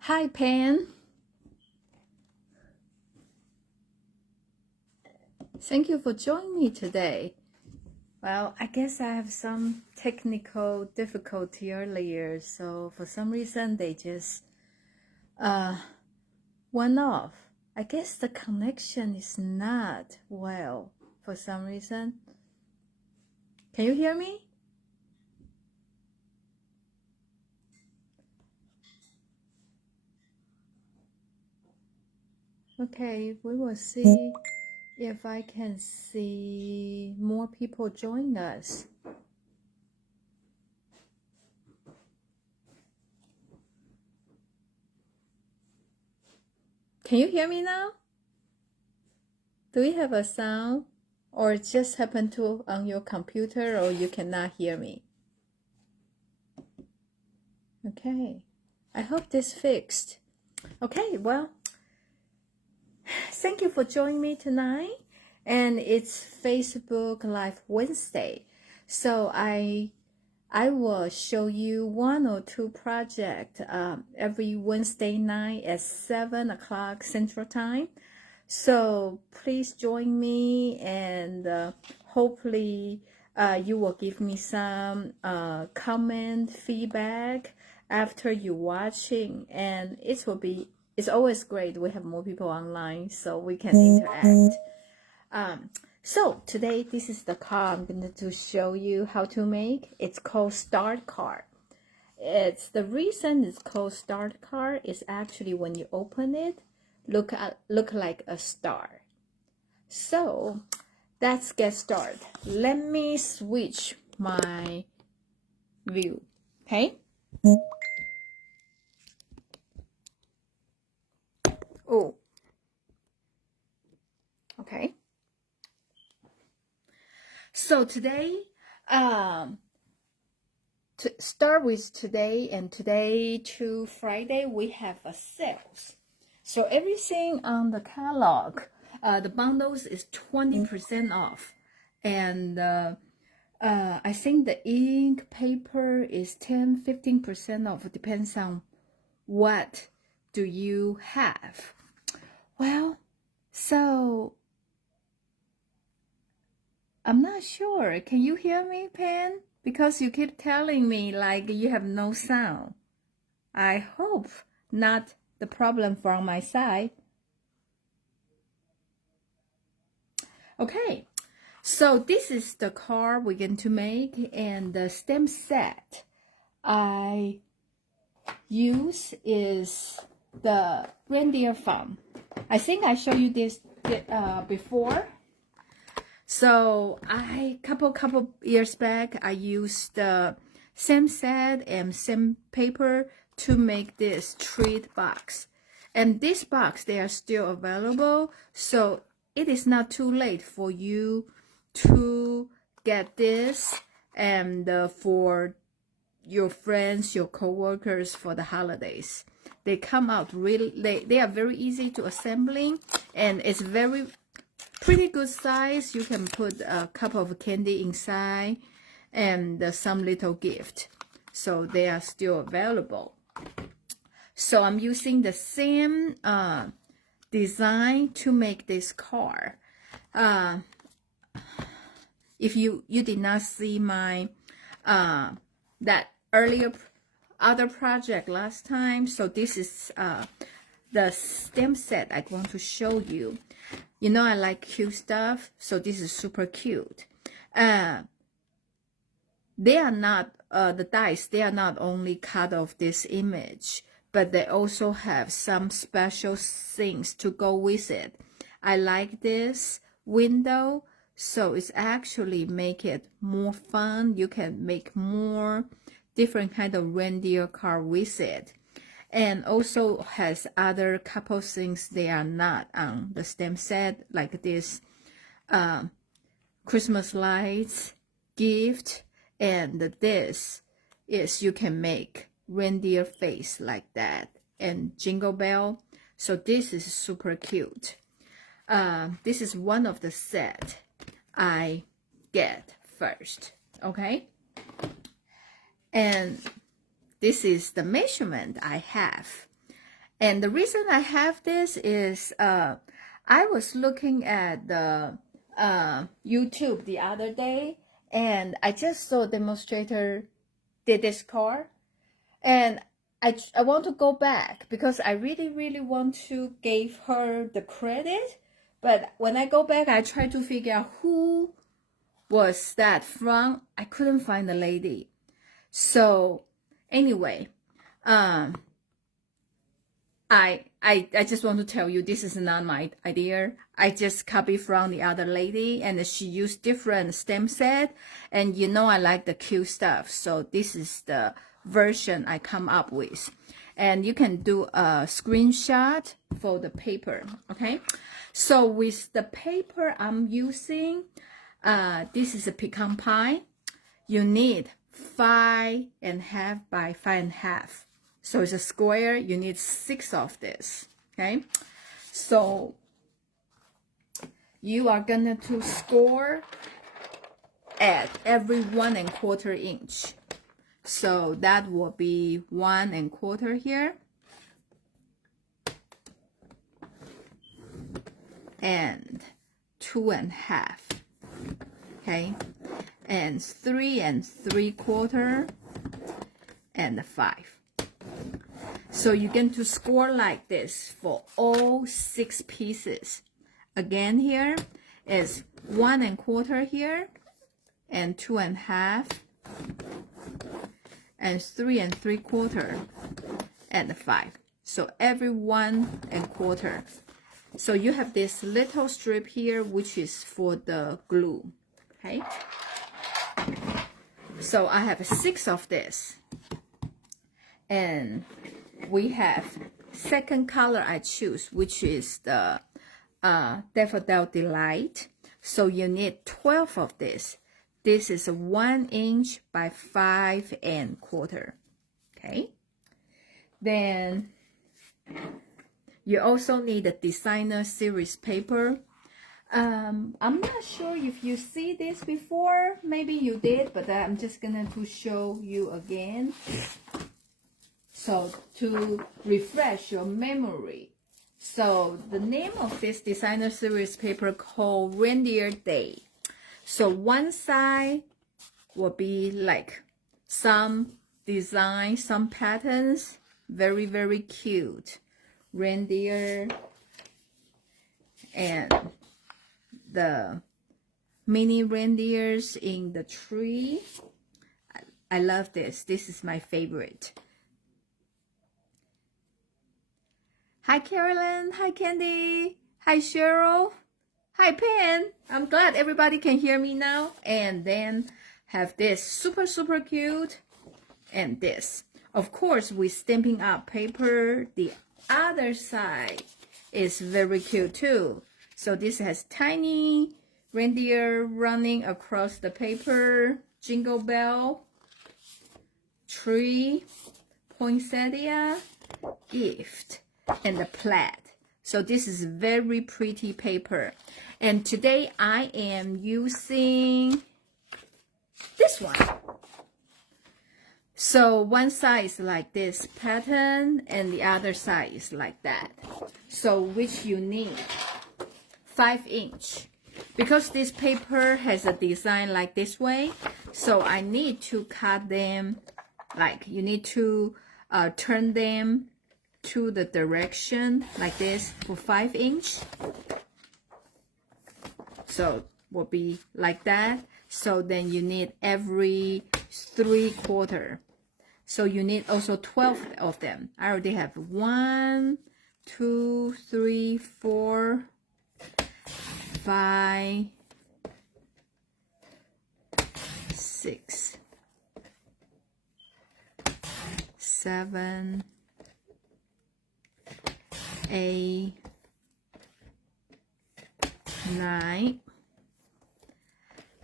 Hi, Pan. Thank you for joining me today. Well, I guess I have some technical difficulty earlier, so for some reason they just went off. I guess the connection is not well for some reason. Can you hear me? Okay, we will see if I can see more people join us. Can you hear me now? Do we have a sound? Or it just happened to on your computer, or you cannot hear me? Okay, I hope this fixed. Okay, well, thank you for joining me tonight. And it's Facebook Live Wednesday. So I will show you 1 or 2 projects every Wednesday night at 7 o'clock Central Time. So please join me, and hopefully you will give me some comment, feedback after you watching, and it's always great. We have more people online so we can interact. So today this is the card I'm going to show you how to make. It's called Start Card. The reason it's called Start Card is actually when you open it, look like a star. So let's get started. Let me switch my view. Okay. Oh. Okay. So today, to start with today and today to Friday, we have a sales. So everything on the catalog, the bundles is 20% off, and I think the ink paper is 10-15% off. Depends on what do you have. Well, so I'm not sure. Can you hear me, Pan? Because you keep telling me like you have no sound. I hope not the problem from my side. Okay, so this is the card we're going to make, and the stamp set I use is the Reindeer Fun. I think I showed you this before. So couple years back, I used the same set and same paper to make this treat box. And this box, they are still available, so it is not too late for you to get this, and for your friends, your co-workers for the holidays. They come out really, they are very easy to assembling, and it's pretty good size. You can put a cup of candy inside and some little gift. So they are still available. So I'm using the same design to make this card. If you did not see my that earlier other project last time, so this is the stamp set I want to show you. You know I like cute stuff, so this is super cute. They are not the dice. They are not only cut off this image, but they also have some special things to go with it. I like this window, so it's actually make it more fun. You can make more different kind of reindeer card with it, and also has other couple things they are not on the stamp set, like this Christmas lights gift, and this is you can make reindeer face like that and jingle bell. So this is super cute. This is one of the set I get first. Okay, and this is the measurement I have. And the reason I have this is I was looking at the YouTube the other day, and I just saw a demonstrator did this card, and I want to go back because I really want to give her the credit. But when I go back, I try to figure out who was that from. I couldn't find the lady. So anyway, I just want to tell you, this is not my idea. I just copied from the other lady, and she used different stamp set, and you know I like the cute stuff, so this is the version I come up with. And you can do a screenshot for the paper. Okay, so with the paper I'm using, this is a pecan pie. You need 5.5 by 5.5. So it's a square, you need 6 of this, okay? So you are gonna to score at every 1.25 inch. So that will be 1.25 here. And 2.5, okay? And 3.75 and 5. So you're going to score like this for all 6 pieces. Again, here is 1.25 here, and 2.5, and 3.75, and 5. So every 1.25. So you have this little strip here, which is for the glue. Okay. So I have 6 of this, and we have second color I choose, which is the Daffodil Delight. So you need 12 of this. This is 1 inch by 5.25. Okay. Then you also need a designer series paper. I'm not sure if you see this before. Maybe you did, but I'm just gonna to show you again. So to refresh your memory. So the name of this designer series paper called Reindeer Day. So one side will be like some design, some patterns, very cute. Reindeer and the mini reindeers in the tree. I love this. This is my favorite. Hi, Carolyn. Hi, Candy. Hi, Cheryl. Hi, Pen. I'm glad everybody can hear me now. And then have this super cute. And this. Of course, with Stampin' Up paper, the other side is very cute too. So this has tiny reindeer running across the paper, jingle bell, tree, poinsettia, gift, and the plaid. So this is very pretty paper. And today I am using this one. So one side is like this pattern and the other side is like that. So which you need 5 inch. Because this paper has a design like this way, so I need to cut them, like you need to turn them to the direction like this for 5 inch. So will be like that. So then you need every 3/4. So you need also 12 of them. I already have 1, 2, 3, 4, 5, 6, 7, 8, 9,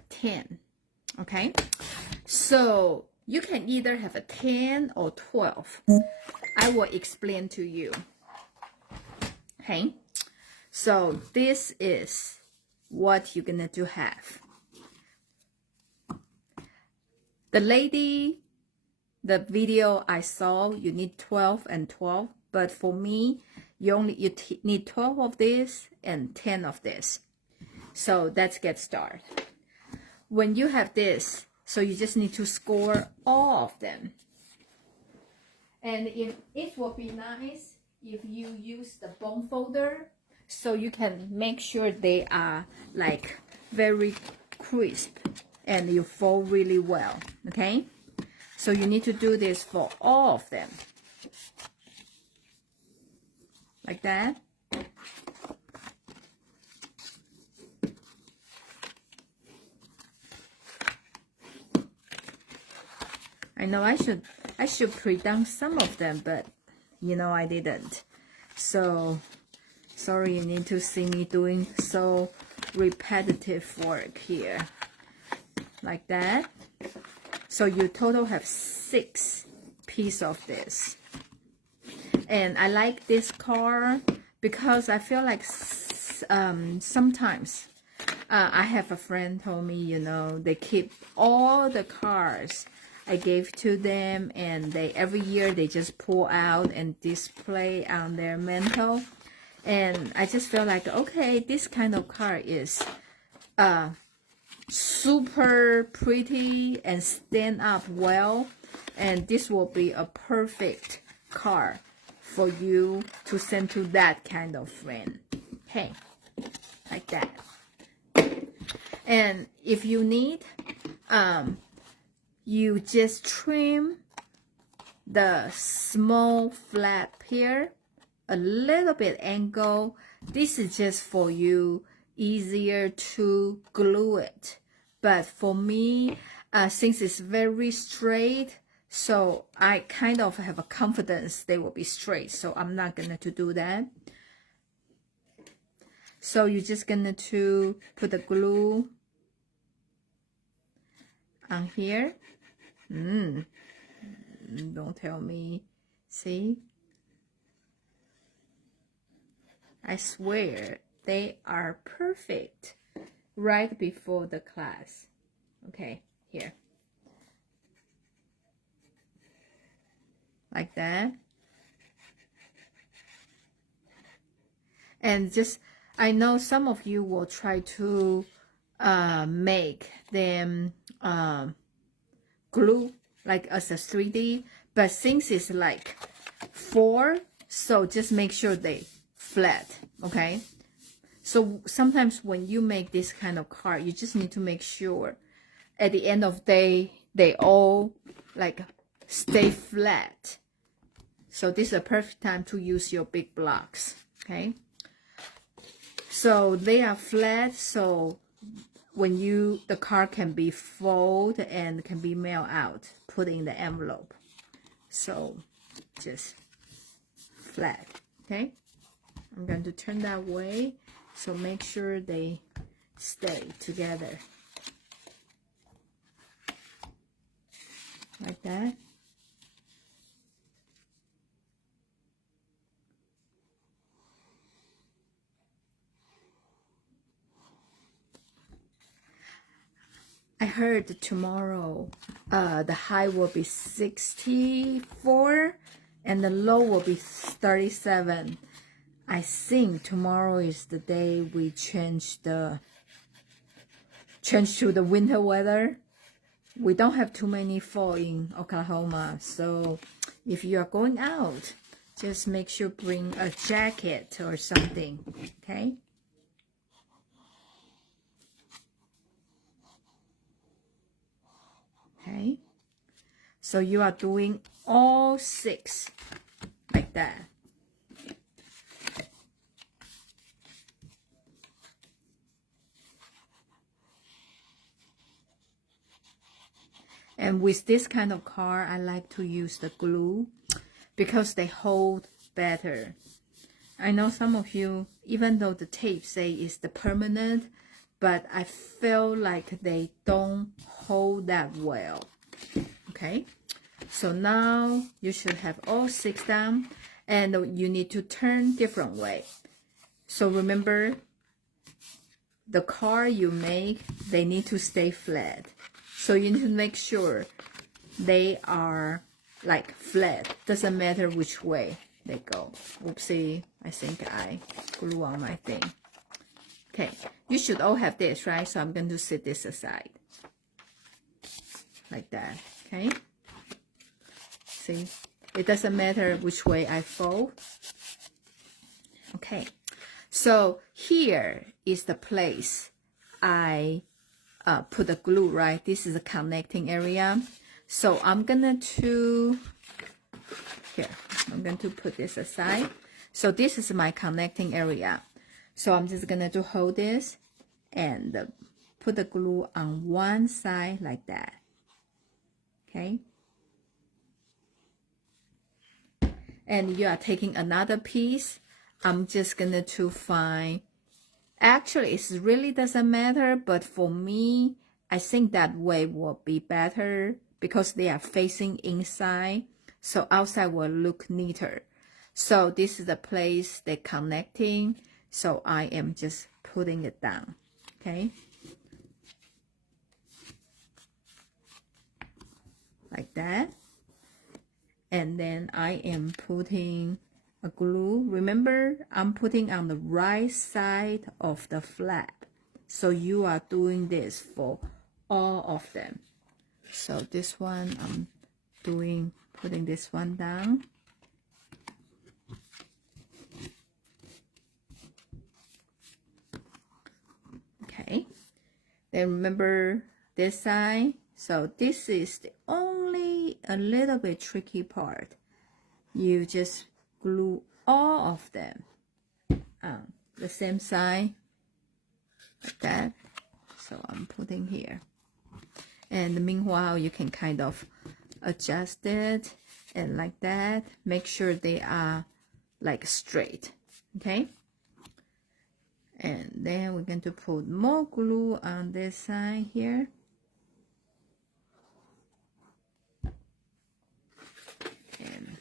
10. Okay, so you can either have a 10 or 12. I will explain to you. Okay, so this is what you're gonna do have. The lady, the video I saw, you need 12 and 12, but for me, you need 12 of this and 10 of this. So let's get started. When you have this, so you just need to score all of them. And it will be nice if you use the bone folder, so you can make sure they are like very crisp and you fold really well, okay? So you need to do this for all of them. Like that. I know I should pre-done some of them, but you know I didn't. So sorry you need to see me doing so repetitive work here. Like that. So you total have 6 pieces of this. And I like this card because I feel like sometimes I have a friend told me, you know, they keep all the cards I gave to them, and they every year they just pull out and display on their mantle. And I just feel like, okay, this kind of card is super pretty and stand up well, and this will be a perfect card for you to send to that kind of friend. Okay, like that. And if you need, you just trim the small flap here a little bit angle. This is just for you easier to glue it, but for me, since it's very straight, so I kind of have a confidence they will be straight, so I'm not gonna to do that. So you're just gonna to put the glue on here. Don't tell me. See, I swear they are perfect right before the class. Okay, here. Like that. And just, I know some of you will try to make them glue like as a 3D, but since it's like 4, so just make sure they flat, okay? So sometimes when you make this kind of card, you just need to make sure at the end of the day they all like stay flat. So this is a perfect time to use your big blocks, okay? So they are flat, so when the card can be folded and can be mailed out, put in the envelope. So just flat, okay? I'm going to turn that way, so make sure they stay together. Like that. I heard tomorrow the high will be 64 and the low will be 37. I think tomorrow is the day we change to the winter weather. We don't have too many fall in Oklahoma, so if you are going out, just make sure bring a jacket or something, okay? Okay, so you are doing all 6 like that. And with this kind of card, I like to use the glue because they hold better. I know some of you, even though the tape say it's the permanent, but I feel like they don't hold that well. Okay, so now you should have all 6 down, and you need to turn different way. So remember, the card you make, they need to stay flat. So you need to make sure they are like flat. Doesn't matter which way they go. Oopsie, I think I glue on my thing. Okay, you should all have this, right? So I'm going to set this aside. Like that, okay? See, it doesn't matter which way I fold. Okay, so here is the place I put the glue, right? This is the connecting area. So I'm going to put this aside. So this is my connecting area. So I'm just going to hold this and put the glue on one side like that. Okay. And you are taking another piece. I'm just going to find, actually it really doesn't matter, but for me, I think that way will be better because they are facing inside. So outside will look neater. So this is the place they're connecting. So I am just putting it down, okay? Like that. And then I am putting a glue. Remember, I'm putting on the right side of the flap. So you are doing this for all of them. So this one, I'm putting this one down. Okay. Then remember this side. So this is the only a little bit tricky part. You just glue all of them on the same side like that. So I'm putting here. And meanwhile, you can kind of adjust it and like that. Make sure they are like straight, okay? And then we're going to put more glue on this side here. And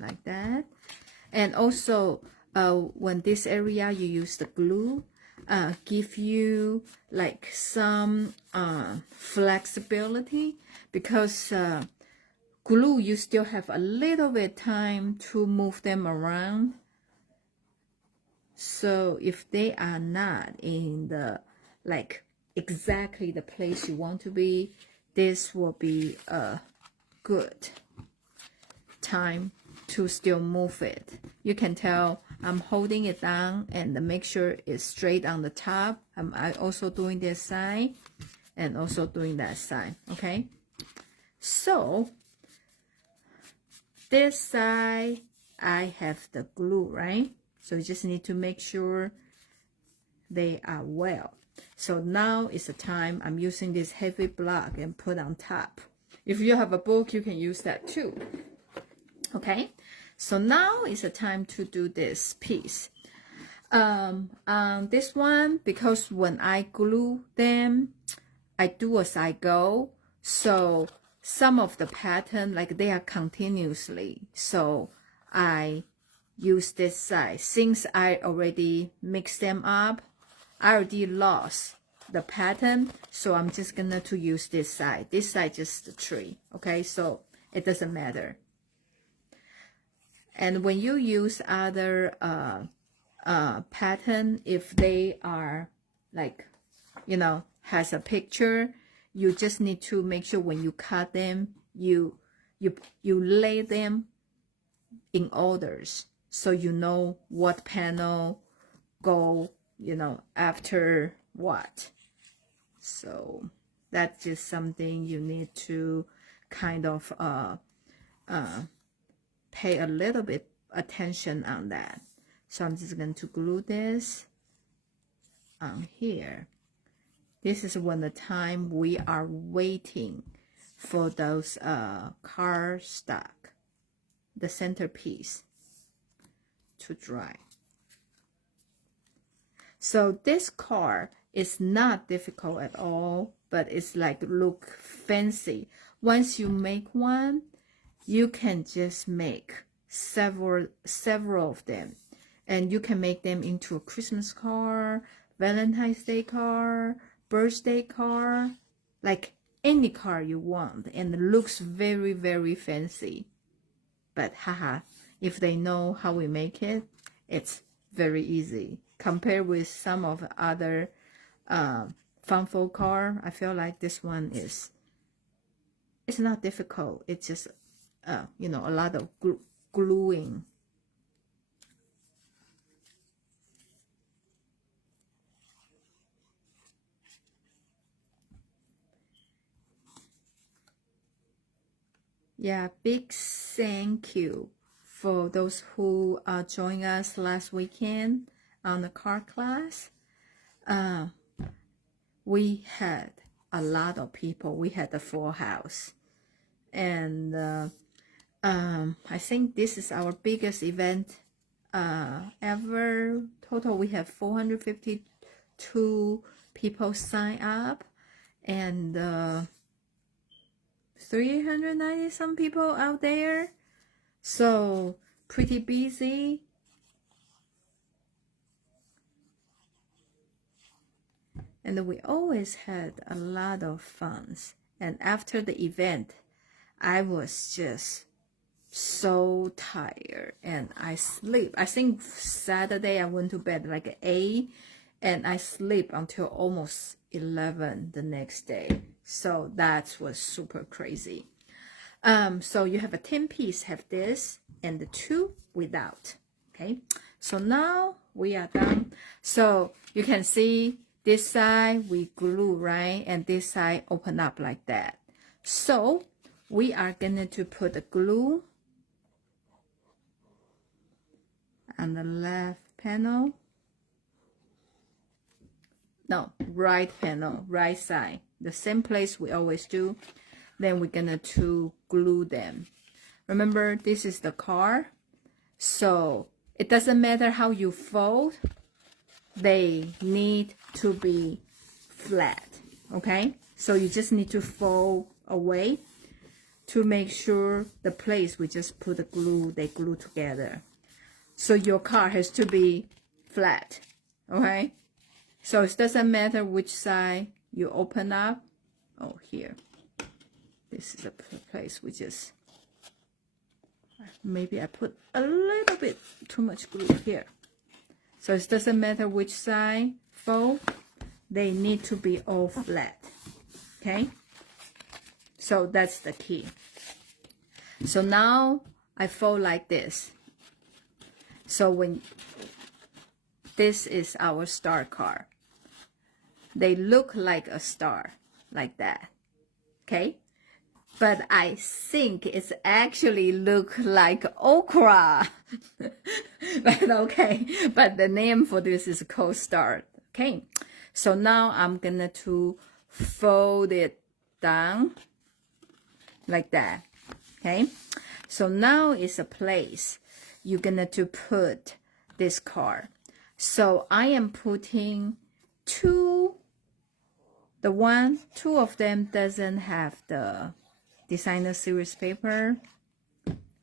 like that. And also, when this area you use the glue, give you like some flexibility, because glue you still have a little bit time to move them around. So if they are not in the like exactly the place you want to be, this will be a good time to still move it. You can tell I'm holding it down and make sure it's straight on the top. I also doing this side and also doing that side, okay? So this side I have the glue, right? So you just need to make sure they are well. So now is the time I'm using this heavy block and put on top. If you have a book, you can use that too. Okay, so now is the time to do this piece. On this one, because when I glue them, I do as I go. So some of the pattern, like they are continuously. So I use this side. Since I already mixed them up, I already lost the pattern. So I'm just gonna to use this side. This side just the tree. Okay, so it doesn't matter. And when you use other pattern, if they are like, you know, has a picture, you just need to make sure when you cut them, you lay them in orders, so you know what panel go, you know, after what. So that's just something you need to kind of pay a little bit attention on that. So I'm just going to glue this on here. This is when the time we are waiting for those cardstock, the centerpiece, to dry. So this card is not difficult at all, but it's like look fancy. Once you make one, you can just make several of them, and you can make them into a Christmas card, Valentine's Day card, birthday card, like any car you want, and it looks very, very fancy. But haha, if they know how we make it, it's very easy. Compared with some of the other fun folk car, I feel like this one is, it's not difficult. It's just, you know, a lot of gluing. Yeah, big thank you for those who joined us last weekend on the car class. We had a lot of people. We had a full house. And I think this is our biggest event ever. Total, we have 452 people sign up. And 390 some people out there, so pretty busy. And we always had a lot of fun. And after the event, I was just so tired and I sleep. I think Saturday I went to bed like 8 and I sleep until almost 11 the next day. So that was super crazy. So you have a 10 piece, have this, and the 2 without. Okay, so now we are done. So you can see this side we glue, right? And this side open up like that. So we are going to put the glue on the left panel. No, right panel, right side. The same place we always do. Then we're gonna to glue them. Remember, this is the car. So it doesn't matter how you fold. They need to be flat, okay? So you just need to fold away to make sure the place we just put the glue, they glue together. So your car has to be flat, okay? So it doesn't matter which side you open up. Oh, here. This is a place we just, maybe I put a little bit too much glue here. So it doesn't matter which side fold, they need to be all flat, okay? So that's the key. So now I fold like this. So when this is our star car, they look like a star, like that, okay? But I think it's actually look like okra. But okay, but the name for this is called star, okay? So now I'm gonna to fold it down like that, okay? So now is a place you're gonna to put this card. So I am putting 2, two of them doesn't have the designer series paper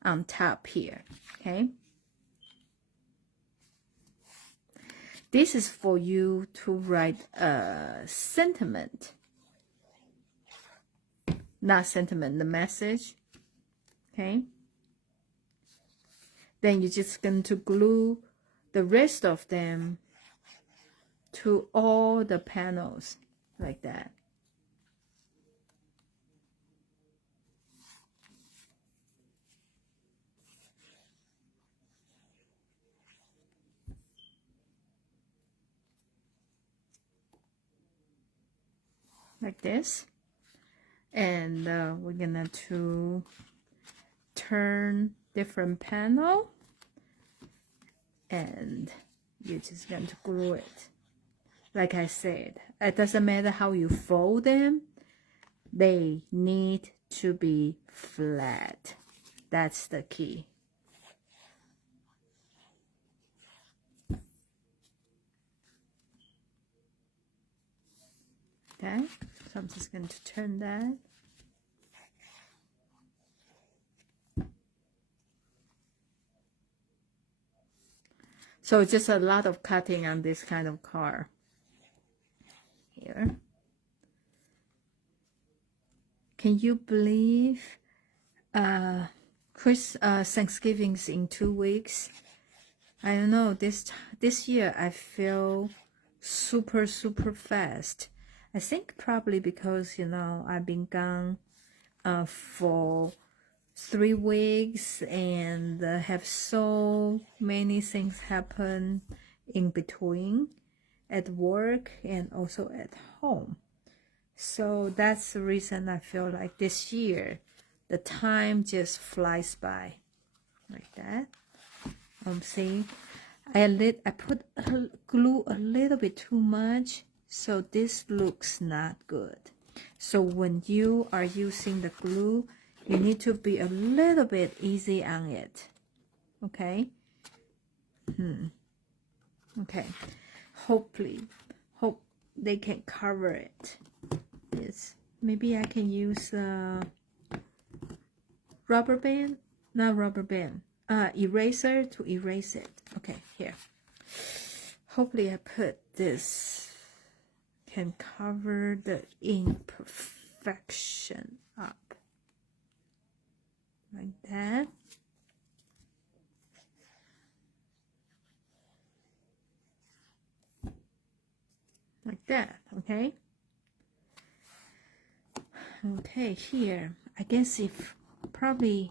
on top here, okay? This is for you to write a sentiment, not sentiment, the message, okay? Then you're just going to glue the rest of them to all the panels like that. Like this. And we're gonna to turn different panel, and you're just going to glue it. Like I said, it doesn't matter how you fold them, they need to be flat. That's the key. Okay, so I'm just going to turn that. So just a lot of cutting on this kind of car here. Can you believe Thanksgiving's in 2 weeks? I don't know, this year I feel super fast. I think probably because, you know, I've been gone for 3 weeks and have so many things happen in between at work and also at home. So that's the reason I feel like this year the time just flies by like that. See, I put glue a little bit too much, so this looks not good. So when you are using the glue, you need to be a little bit easy on it. Okay. Okay. Hope they can cover it. Yes. Maybe I can use rubber band, not rubber band. Eraser to erase it. Okay, here. Hopefully I put this can cover the imperfection up. Like that. Like that, okay? Okay, here. I guess if probably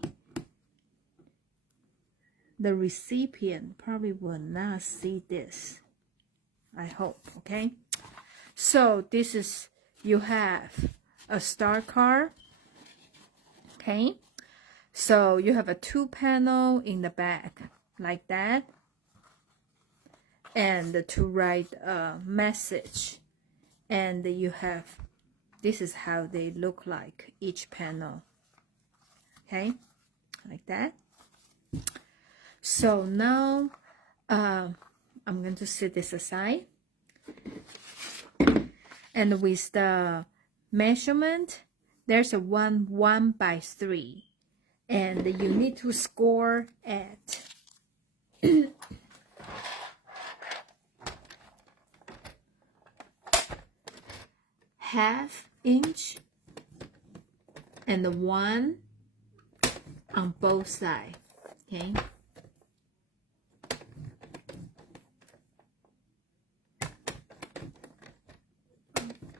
the recipient probably will not see this. I hope, okay? So this is, you have a star card, okay? So you have a 2 panel in the back, like that. And to write a message. And you have, this is how they look like, each panel. Okay, like that. So now I'm going to set this aside. And with the measurement, there's a 1 by 3. And you need to score at ½ inch and 1 on both sides. Okay.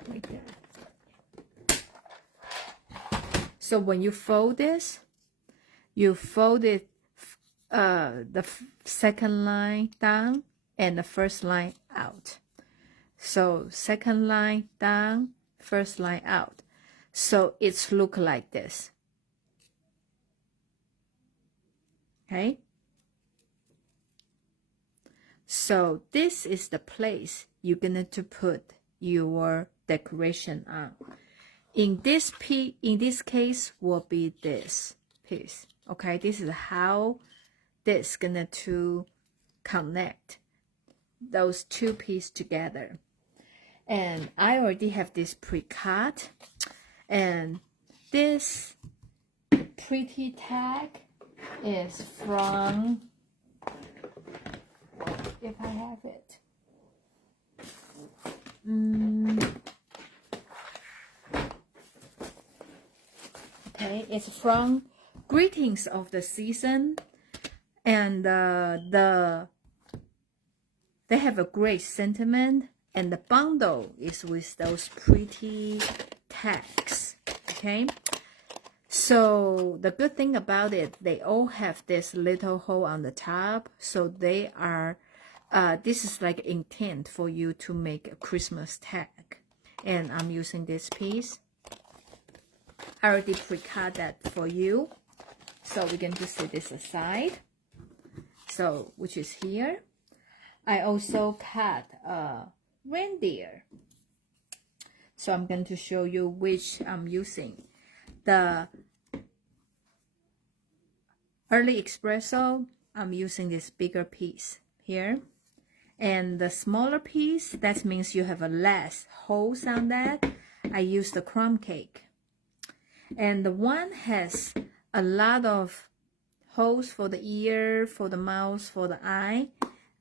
Like that. So when you fold this, you fold it the second line down and the first line out. So second line down, first line out. So it's look like this. Okay. So this is the place you're going to put your decoration on. In this case will be this piece. Okay, this is how this gonna to connect those 2 pieces together. And I already have this pre-cut, and this pretty tag is from, if I have it, okay, it's from Greetings of the Season, and they have a great sentiment, and the bundle is with those pretty tags. Okay, so the good thing about it, they all have this little hole on the top, so they are this is like intent for you to make a Christmas tag. And I'm using this piece. I already pre-cut that for you, so we're going to set this aside. So which is here. I also cut a reindeer, so I'm going to show you which I'm using. The early espresso, I'm using this bigger piece here, and the smaller piece, that means you have a less holes on that. I use the crumb cake, and the one has a lot of holes for the ear, for the mouth, for the eye.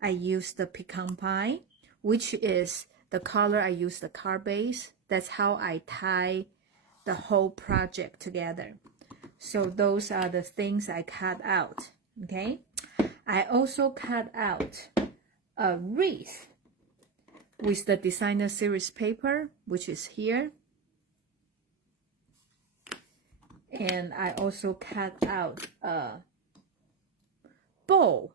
I use the pecan pie, which is the color I use the card base. That's how I tie the whole project together. So those are the things I cut out, okay? I also cut out a wreath with the designer series paper, which is here. And I also cut out a bowl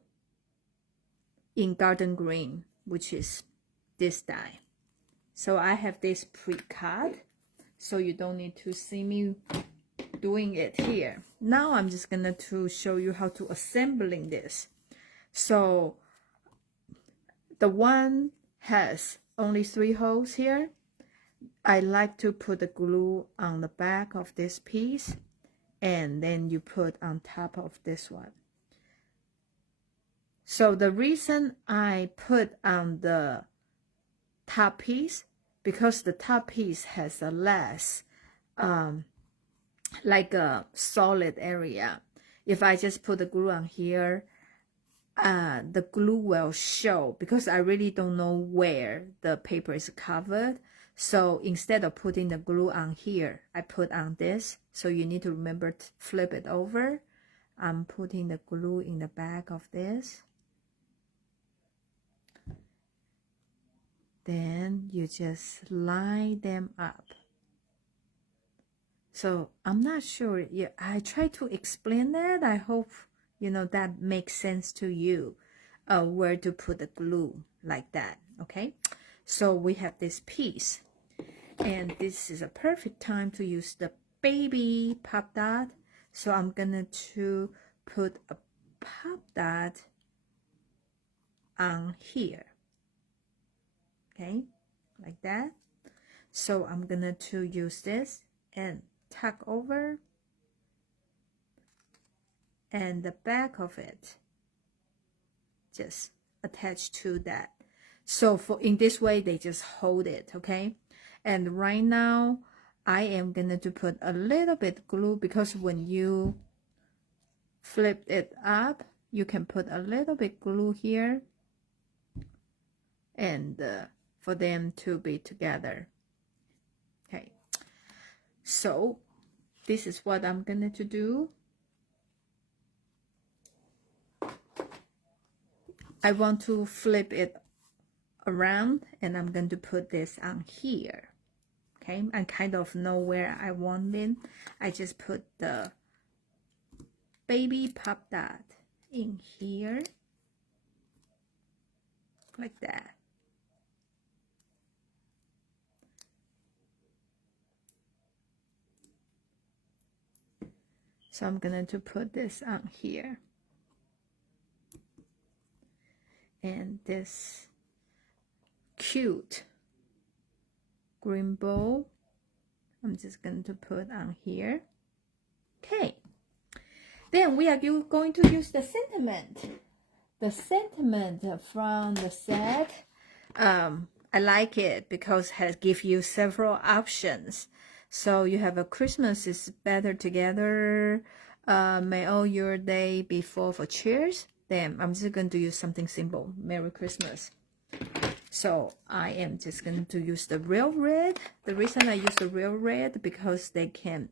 in garden green, which is this die. So I have this pre-cut, so you don't need to see me doing it here. Now I'm just gonna to show you how to assembling this. So the one has only 3 holes here. I like to put the glue on the back of this piece, and then you put on top of this one. So the reason I put on the top piece, because the top piece has a less like a solid area. If I just put the glue on here, the glue will show, because I really don't know where the paper is covered. So instead of putting the glue on here, I put on this. So you need to remember to flip it over. I'm putting the glue in the back of this. Then you just line them up. So I'm not sure. Yeah, I try to explain that. I hope you know that makes sense to you. Where to put the glue like that. Okay. So we have this piece, and this is a perfect time to use the baby pop dot. So I'm gonna to put a pop dot on here. Okay, like that. So I'm gonna to use this and tuck over, and the back of it just attach to that. So for in this way they just hold it, okay? And right now I am gonna to put a little bit glue, because when you flip it up, you can put a little bit glue here, and for them to be together. Okay, so this is what I'm gonna to do. I want to flip it around, and I'm going to put this on here. Okay, I kind of know where I want it. I just put the baby pop dot in here, like that. So I'm going to put this on here. And this cute green bowl, I'm just going to put on here. Okay. Then we are going to use the sentiment. The sentiment from the set. I like it because it gives you several options. So you have a Christmas is better together. May all your day be full for cheers. Then I'm just going to use something simple. Merry Christmas. So I am just going to use the real red. The reason I use the real red, because they can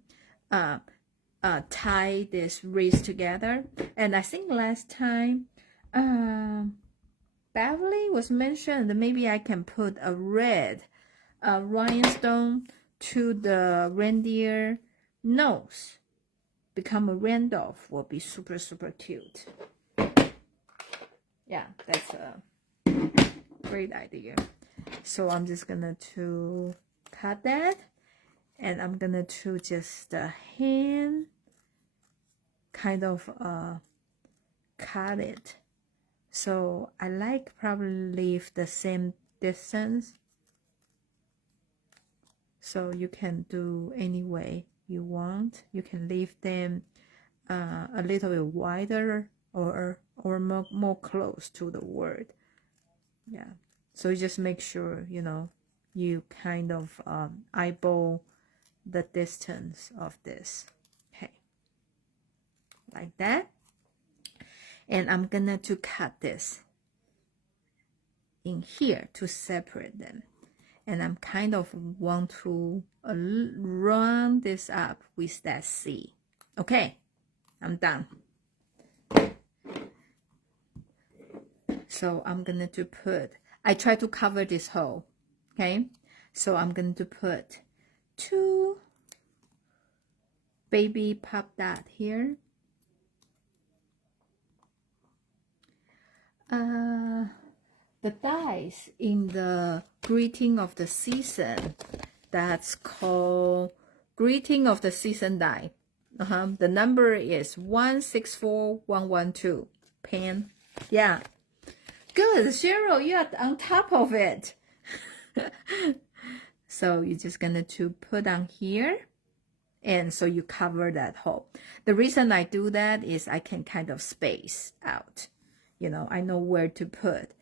tie this wreath together. And I think last time Beverly was mentioned, maybe I can put a red rhinestone to the reindeer nose. Become a Randolph will be super, super cute. Yeah, that's a great idea. So I'm just gonna to cut that, and I'm gonna to just hand kind of cut it. So I like probably leave the same distance, so you can do any way you want. You can leave them a little bit wider or more close to the word. Yeah, so you just make sure, you know, you kind of eyeball the distance of this. Okay, like that. And I'm gonna to cut this in here to separate them. and I'm kind of want to run this up with that C. Okay, I'm done. So I'm going to put, I try to cover this hole. Okay, so I'm going to put 2 baby pop dot here. The dice in the greeting of the season, that's called greeting of the season die. The number is 164112. Pen. Yeah. Good, Cheryl, you're on top of it. So you're just gonna to put on here, and so you cover that hole. The reason I do that is I can kind of space out. You know, I know where to put.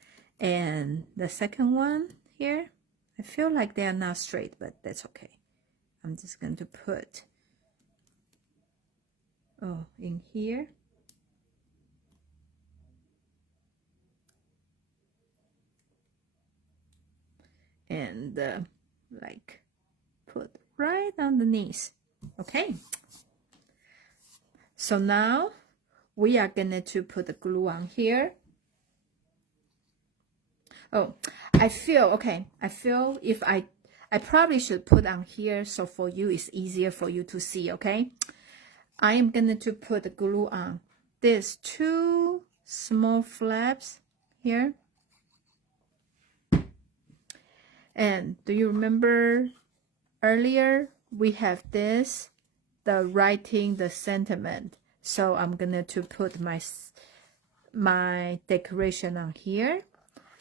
And the second one here, I feel like they are not straight, but that's okay. I'm just going to put in here. And like put right underneath. Okay. So now we are going to put the glue on here. Oh, I feel if I probably should put on here, so for you it's easier for you to see. Okay, I am going to put the glue on these 2 small flaps here. And do you remember earlier we have this, the writing the sentiment? So I'm going to put my decoration on here.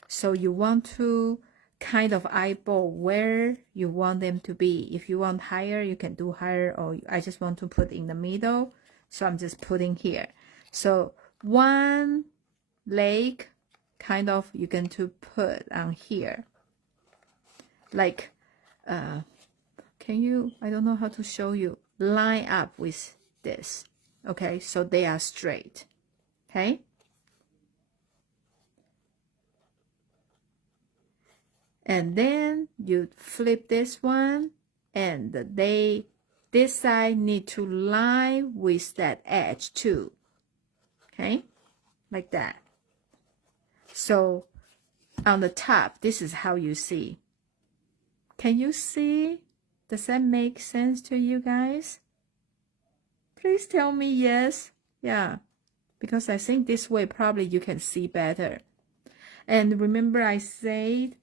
So you want to kind of eyeball where you want them to be. If you want higher, you can do higher, or I just want to put in the middle. So I'm just putting here. So one leg kind of you can to put on here. Like, can you, I don't know how to show you, line up with this. Okay, so they are straight. Okay. And then you flip this one, and this side need to line with that edge too. Okay, like that. So on the top, this is how you see. Can you see? Does that make sense to you guys? Please tell me yes. Yeah, because I think this way probably you can see better. And remember I said,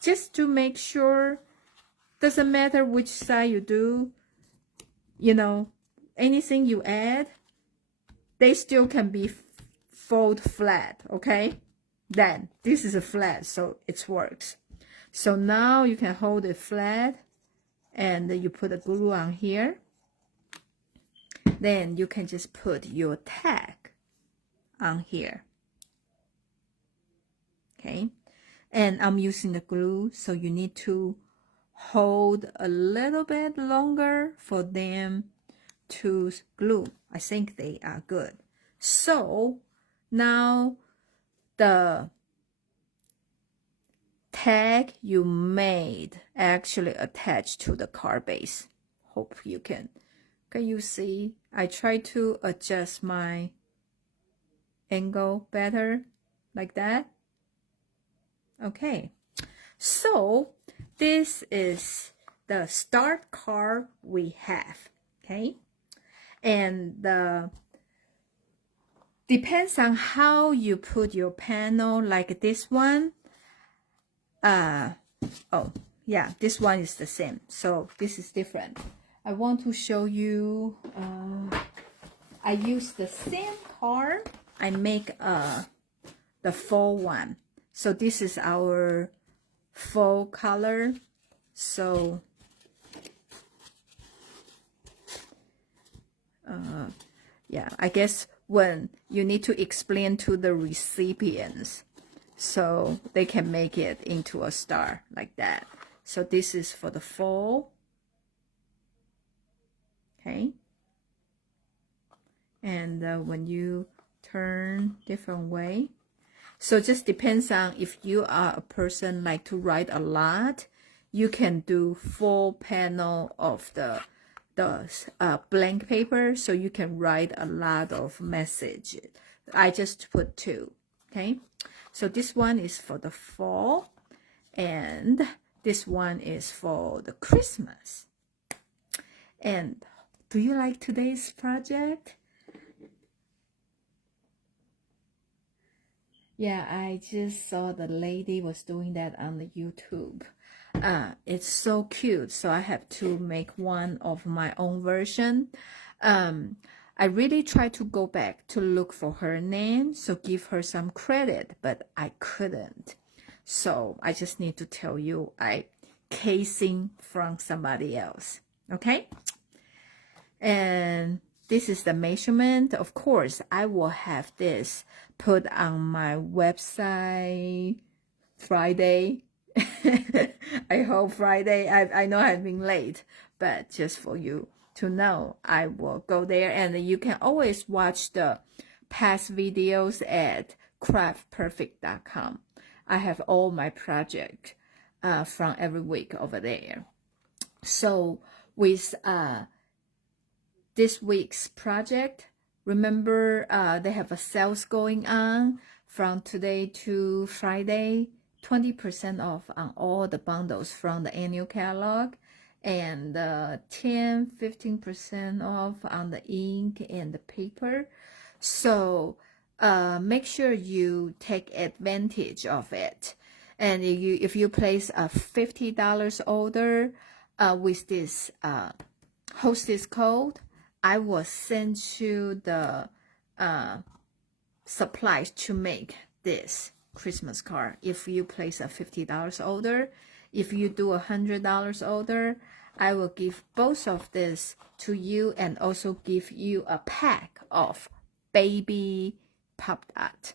just to make sure, doesn't matter which side you do, you know, anything you add, they still can be fold flat, okay? Then this is a flat, so it works. So now you can hold it flat, and you put a glue on here. Then you can just put your tag on here. Okay, and I'm using the glue, so you need to hold a little bit longer for them to glue. I think they are good. So now the tag you made actually attached to the card base. Hope you can you see? I try to adjust my angle better, like that. Okay, so this is the start card we have. Okay, and depends on how you put your panel, like this one. Oh yeah, this one is the same, so this is different. I want to show you, I use the same card. I make the fall one. So this is our fall color. So yeah, I guess when you need to explain to the recipients, so they can make it into a star like that. So this is for the fall. Okay, and when you turn different way, so just depends on if you are a person like to write a lot, you can do full panel of the blank paper, so you can write a lot of message. I just put 2. Okay, so this one is for the fall, and this one is for the Christmas. And do you like today's project? Yeah, I just saw the lady was doing that on the YouTube. It's so cute, so I have to make one of my own version. I really tried to go back to look for her name, so give her some credit, but I couldn't. So I just need to tell you I casing from somebody else. Okay? And this is the measurement. Of course, I will have this put on my website Friday. I hope Friday. I know I've been late, but just for you to know, I will go there, and you can always watch the past videos at craftperfect.com. I have all my project from every week over there. So with this week's project, remember they have a sales going on from today to Friday, 20% off on all the bundles from the annual catalog, and 10-15% off on the ink and the paper. So make sure you take advantage of it. And if you place a $50 order with this hostess code, I will send you the supplies to make this Christmas card. If you place a $50 order, if you do a $100 order, I will give both of this to you, and also give you a pack of baby Pop Dot.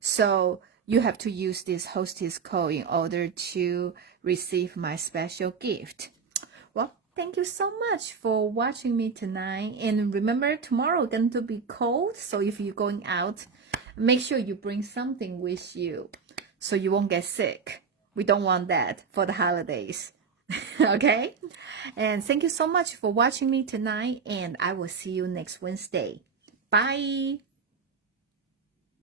So you have to use this hostess code in order to receive my special gift. Well, thank you so much for watching me tonight. And remember, tomorrow going to be cold. So if you're going out, make sure you bring something with you so you won't get sick. We don't want that for the holidays. Okay? And thank you so much for watching me tonight. And I will see you next Wednesday. Bye.